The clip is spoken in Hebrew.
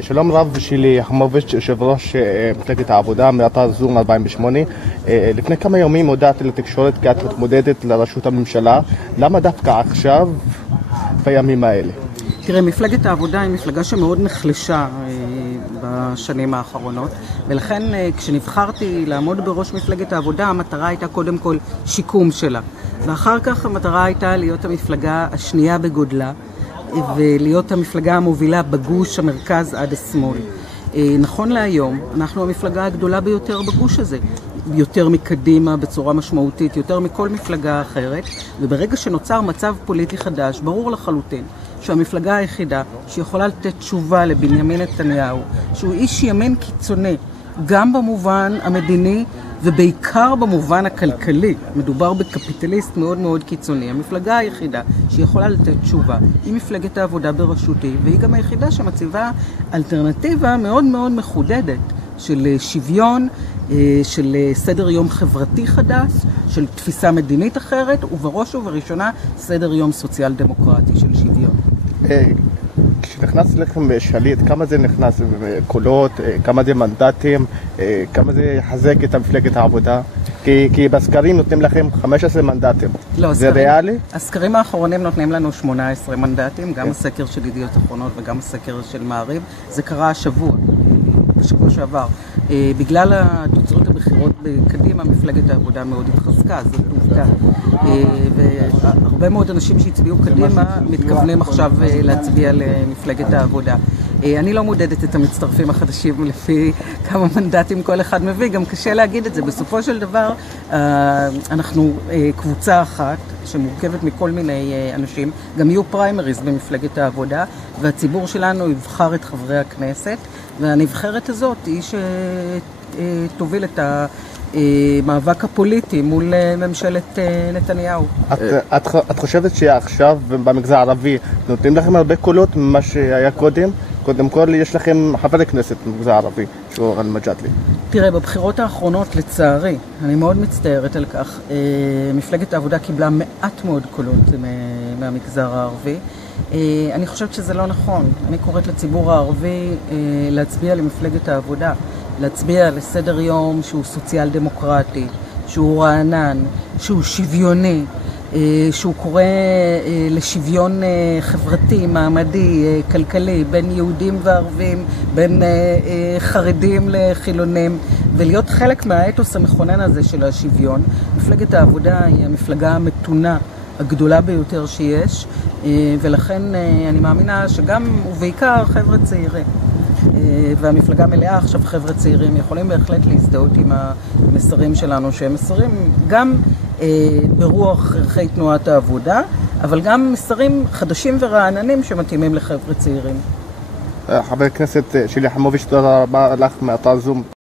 שלום רב, שלי חמוביץ', יושב ראש מפלגת העבודה מאתר זום 48. לפני כמה ימים הודעת לתקשורת כי את מתמודדת לראשות הממשלה. למה דווקא עכשיו, בימים האלה? תראה, מפלגת העבודה היא מפלגה שמאוד נחלשה בשנים האחרונות, ולכן כשנבחרתי לעמוד בראש מפלגת העבודה, המטרה הייתה קודם כל שיקום שלה. ואחר כך המטרה הייתה להיות המפלגה השנייה בגודלה, ולהיות המפלגה המובילה בגוש המרכז עד השמאל. נכון להיום, אנחנו המפלגה הגדולה ביותר בגוש הזה, יותר מקדימה בצורה משמעותית, יותר מכל מפלגה אחרת, וברגע שנוצר מצב פוליטי חדש, ברור לחלוטין שהמפלגה היחידה שיכולה לתת תשובה לבנימין נתניהו, שהוא איש ימין קיצוני, גם במובן המדיני ובעיקר במובן הכלכלי, מדובר בקפיטליסט מאוד מאוד קיצוני. המפלגה היחידה שיכולה לתת תשובה היא מפלגת העבודה בראשותי, והיא גם היחידה שמציבה אלטרנטיבה מאוד מאוד מחודדת של שוויון, של סדר יום חברתי חדש, של תפיסה מדינית אחרת, ובראש ובראשונה סדר יום סוציאל דמוקרטי של שוויון. כשנכנס לכם שליט, כמה זה נכנס קולות, כמה זה מנדטים, כמה זה יחזק את מפלגת העבודה? כי בסקרים נותנים לכם 15 מנדטים. לא, זה ריאלי? הסקרים האחרונים נותנים לנו 18 מנדטים, גם הסקר של ידיעות אחרונות וגם הסקר של מעריב. זה קרה בשבוע שעבר. בגלל התוצאות הבחירות בקדימה, מפלגת העבודה מאוד התחזקה, זאת עובדה. והרבה מאוד אנשים שהצביעו קדימה מתכוונים עכשיו להצביע למפלגת העבודה. אני לא מודדת את המצטרפים החדשים לפי כמה מנדטים כל אחד מביא, גם קשה להגיד את זה. בסופו של דבר אנחנו קבוצה אחת שמורכבת מכל מיני אנשים, גם יהיו פריימריז במפלגת העבודה, והציבור שלנו יבחר את חברי הכנסת, והנבחרת הזאת היא שתוביל את המאבק הפוליטי מול ממשלת נתניהו. את חושבת שעכשיו במגזר הערבי נותנים לכם הרבה קולות ממה שהיה קודם? קודם כל יש לכם חבר כנסת במגזר הערבי, שהוא אל-מג'אדלי. תראה, בבחירות האחרונות, לצערי, אני מאוד מצטערת על כך, מפלגת העבודה קיבלה מעט מאוד קולות מהמגזר הערבי. אני חושבת שזה לא נכון. אני קוראת לציבור הערבי להצביע למפלגת העבודה, להצביע לסדר יום שהוא סוציאל דמוקרטי, שהוא רענן, שהוא שוויוני, שהוא קורא לשוויון חברתי, מעמדי, כלכלי, בין יהודים וערבים, בין חרדים לחילונים, ולהיות חלק מהאתוס המכונן הזה של השוויון. מפלגת העבודה היא המפלגה המתונה הגדולה ביותר שיש, ולכן אני מאמינה שגם ובעיקר חבר'ה צעירים, והמפלגה מלאה עכשיו חבר'ה צעירים יכולים בהחלט להזדהות עם המסרים שלנו, שהם מסרים גם ברוח ערכי תנועת העבודה, אבל גם מסרים חדשים ורעננים שמתאימים לחבר'ה צעירים. חבר הכנסת שלי חמוביץ', תודה רבה לך מאתר זום.